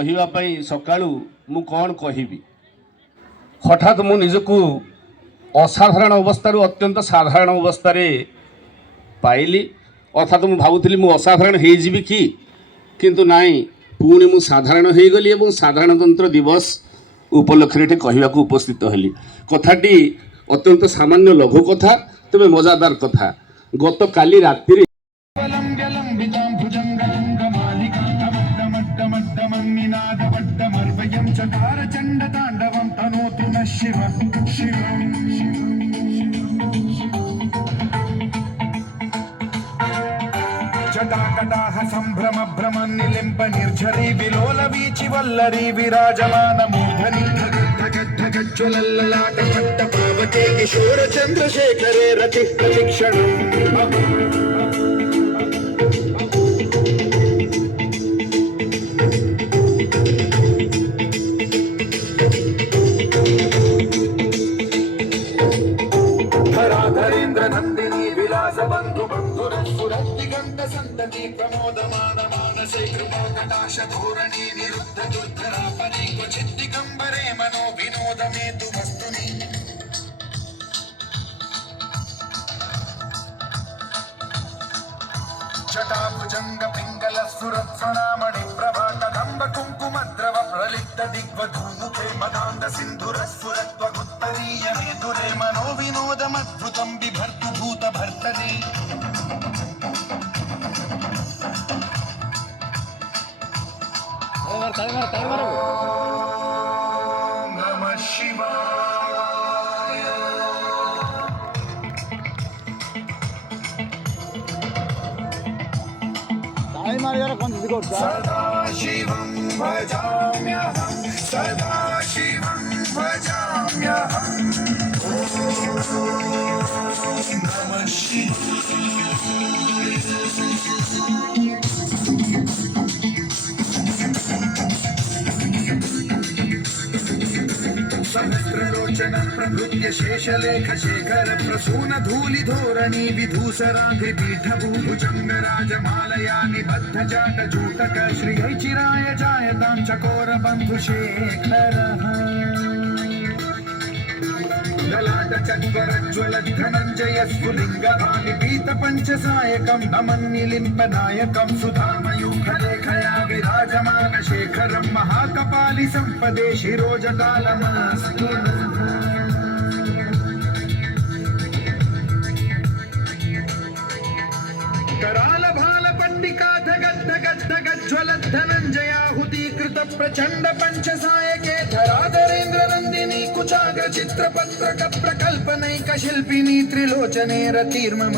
କହିବା ସକାଳୁ ମୁଁ କ'ଣ କହିବି। ହଠାତ୍ ମୁଁ ନିଜକୁ ଅସାଧାରଣ ଅବସ୍ଥାରୁ ଅତ୍ୟନ୍ତ ସାଧାରଣ ଅବସ୍ଥାରେ ପାଇଲି। ଅର୍ଥାତ୍ ମୁଁ ଭାବୁଥିଲି ମୁଁ ଅସାଧାରଣ ହେଇଯିବି କି, କିନ୍ତୁ ନାଇଁ, ପୁଣି ମୁଁ ସାଧାରଣ ହେଇଗଲି ଏବଂ ସାଧାରଣତନ୍ତ୍ର ଦିବସ ଉପଲକ୍ଷରେ ଏଠି କହିବାକୁ ଉପସ୍ଥିତ ହେଲି। କଥାଟି ଅତ୍ୟନ୍ତ ସାମାନ୍ୟ ଲଘୁ କଥା, ତେବେ ମଜାଦାର କଥା। ଗତକାଲି ରାତିରେ जटाकटाह संभ्रम भ्रम निलिंप निर्झरी विलोल वीचि वल्लरी विराजमान मूर्धनि ज्वलल्ललाट पट्ट पावके किशोर चंद्रशेखरे रति प्रशिक्षणम् धराधरेन्द्र नंदिनी विलास बंधु बंधुरस्फुरद्दिगंत संतति प्रमोदमान मानसे कृपा कटाक्ष धोरणी निरुद्ध दुर्धरा परि क्वचित् दिगंबरे मनो विनोद मेतु वस्तुनि जटाभुजंग पिंगल सुरत्सणामणि प्रभा कदंब कुंकुमद्रव प्रलिप्त दिग्वधूमुखे मदान्ध सिन्धुरस्फुरत्वगुत्तरीय मेतुरे मनो विनोदमद्भुतं बिभर्तु भूत भर्तने नमः शिवाय सदा शिवं भजाम्यहं सदा शिवं भजाम्यहं नमः शिवाय सहस्रलोचन प्रभृत्य शेषलेख शेखर प्रसून धूलि धोरणी विधूसराघ्रि पीठभूभुजंग राजमालया निबद्ध जाट जूटक श्रिय चिराय जायतां चकोर बंधु शेखरः ललाट चक्करज्वल धनञ्जय स्फुलिंग भानि पीत पंचसायकं नमन्निलिम्ब नायकं सुधामयूख लेखया विराजमान शेखरं महाकपालि संपदे शिरोजटालमस्तु कराल भाल पंडिका धगद् धगद् धगद् ज्वलद् धनञ्जयाहुति कृत प्रचंड पंचसायके धराधरेन्द्र नंदिनी कुचाग्र चित्रपत्रक प्रकल्पनैक शिल्पिनी त्रिलोचने रतिर्मम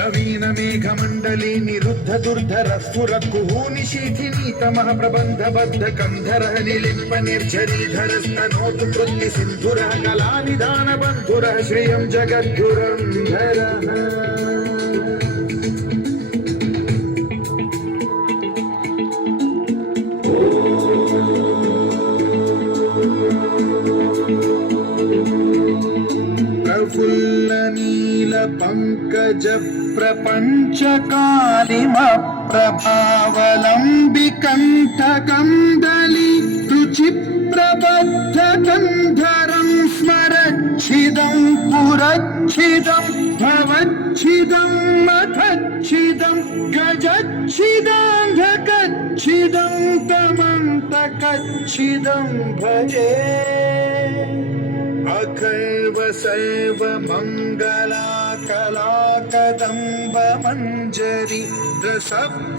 नवीन मेघमण्डली निरुद्ध दुर्धर स्फुर कुहूनिशीथिनी तमः प्रबन्ध बद्ध कंधरः निलिम्प निर्झरीधरस्तनोतु कृत्ति सिन्धुरः कलानिधान बन्धुरः श्रियं जगद्गुरन्धरः प्रफुल्ल नील पंकज प्रपंच कालिम प्रभावलंबि कंठ कंदली रुचि प्रबद्ध गंधरं स्मरच्छिदं पुरच्छिदं भवच्छिदं मथच्छिदं गजच्छिदान्धकच्छिदं तमन्तकच्छिदं भजे अखैव सर्व मंगला कला कदंब मंजरी रस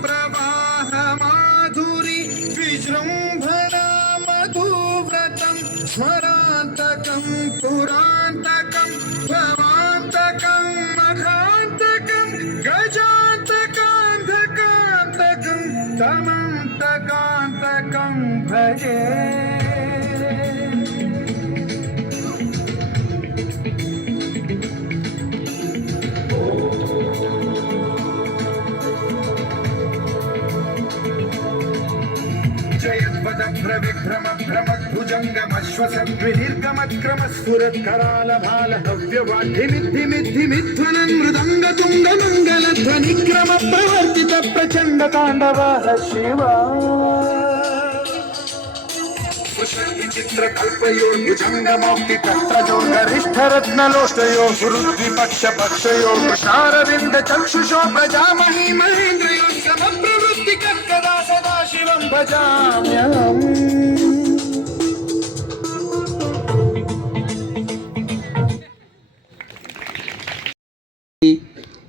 प्रवाह माधुरी विजृंभणा मधुव्रतं स्मरान्तकं पुरान्तकं भवान्तकं मखान्तकं गजान्तकान्धकान्तकं तमन्तकान्तकं भजे विभ्रम भ्रम भुजंगमश्वसद्विनिर्गमक्रम स्फुरत् कराल भाल हव्यवाढ्यमिद्धिमिद्धिमिध्वनन् मृदंग तुंग मंगल ध्वनिक्रम प्रवर्तित प्रचंड तांडवः शिवा विचित्रकल्पयो भुजङ्गमौक्ति तत्रजो गरिष्ठरत्नलोष्टयो गुरुद्विपक्षपक्षयो शारविन्द चक्षुषो प्रजामहि महेन्द्रयो समप्रवृत्ति कर्कदा सदा शिवं भजाम्यहम्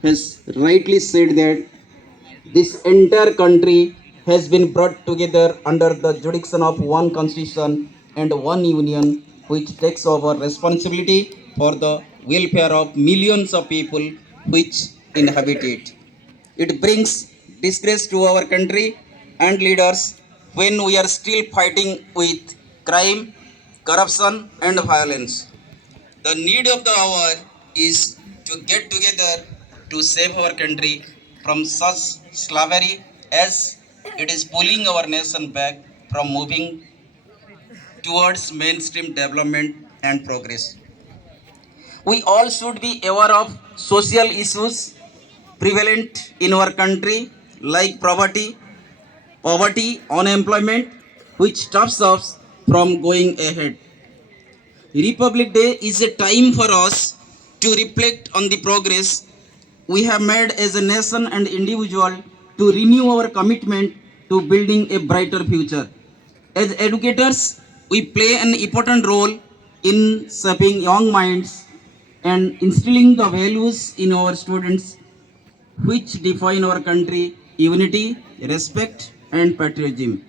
has rightly said that this entire country has been brought together under the jurisdiction of one constitution and one union which takes over responsibility for the welfare of millions of people which inhabit it. It brings disgrace to our country and leaders when we are still fighting with crime, corruption and violence. The need of the hour is to get together to save our country from such slavery as it is pulling our nation back from moving towards mainstream development and progress. We all should be aware of social issues prevalent in our country like poverty, unemployment, which stops us from going ahead. Republic Day is a time for us to reflect on the progress we have made as a nation and individual to renew our commitment to building a brighter future. As educators, we play an important role in shaping young minds and instilling the values in our students which define our country, unity, respect, and patriotism.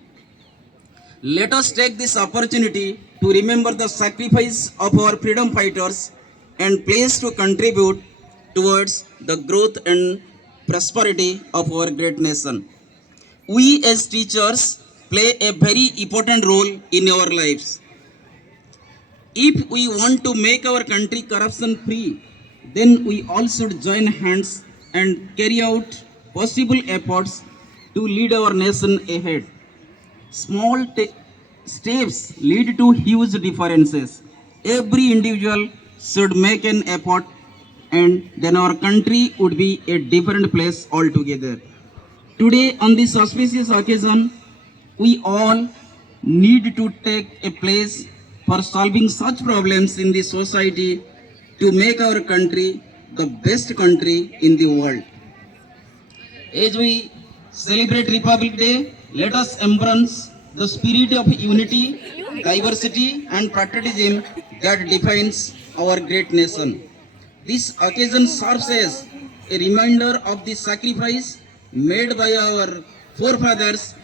Let us take this opportunity to remember the sacrifice of our freedom fighters and place to contribute towards the growth and prosperity of our great nation. We as teachers play a very important role in our lives. If we want to make our country corruption free, then we all should join hands and carry out possible efforts to lead our nation ahead. Small steps lead to huge differences. Every individual should make an effort, and then our country would be a different place altogether. Today, on this auspicious occasion, we all need to take a place for solving such problems in the society to make our country the best country in the world. As we celebrate Republic Day, let us embrace the spirit of unity, diversity, and patriotism that defines our great nation. This occasion serves as a reminder of the sacrifice made by our forefathers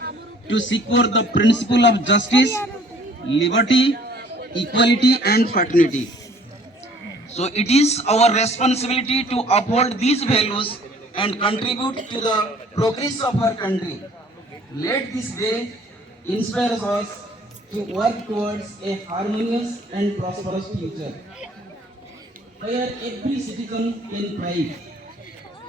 to secure the principle of justice, liberty, equality, and fraternity. So it is our responsibility to uphold these values and contribute to the progress of our country. Let this day inspire us to work towards a harmonious and prosperous future, where every citizen can thrive.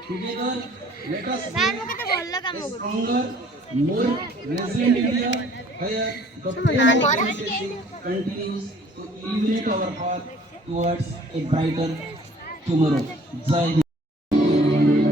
Together, let us build a stronger, more resilient India, where the flame of democracy continues to illuminate our path towards a brighter tomorrow. Jai Hind.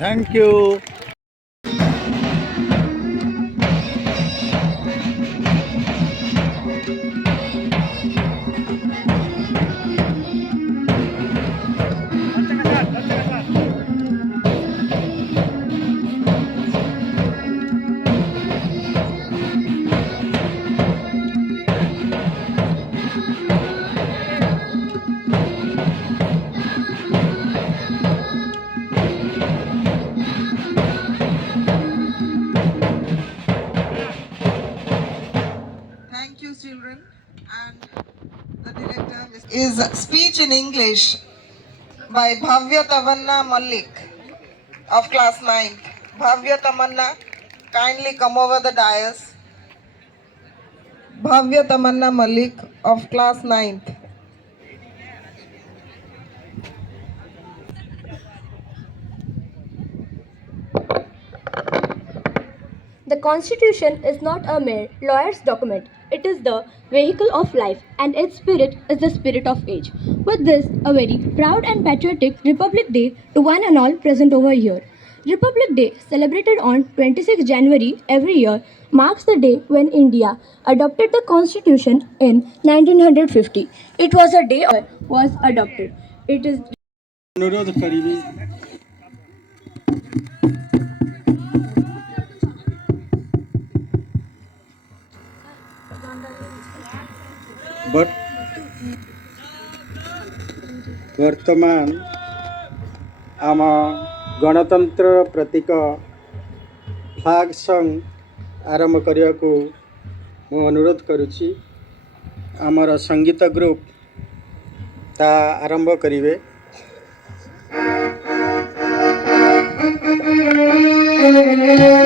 Thank you. Thank you, children. And the director is Speech in English by Bhavya Tamanna Malik of class 9th. Bhavya Tamanna, kindly come over the dais. Bhavya Tamanna Malik of class 9th. The Constitution is not a mere lawyer's document. It is the vehicle of life, and its spirit is the spirit of age. With this, a very proud and patriotic Republic Day to one and all present over here. Republic Day, celebrated on 26 January every year, marks the day when India adopted the Constitution in 1950. It was a day was adopted. It is अनुरोध करी वर्तमान आम गणतंत्र प्रतीक flag song आरंभ करने को मु अनुरोध करुच्ची। आमर संगीत ग्रुप ता आरंभ करिवे। Thank you.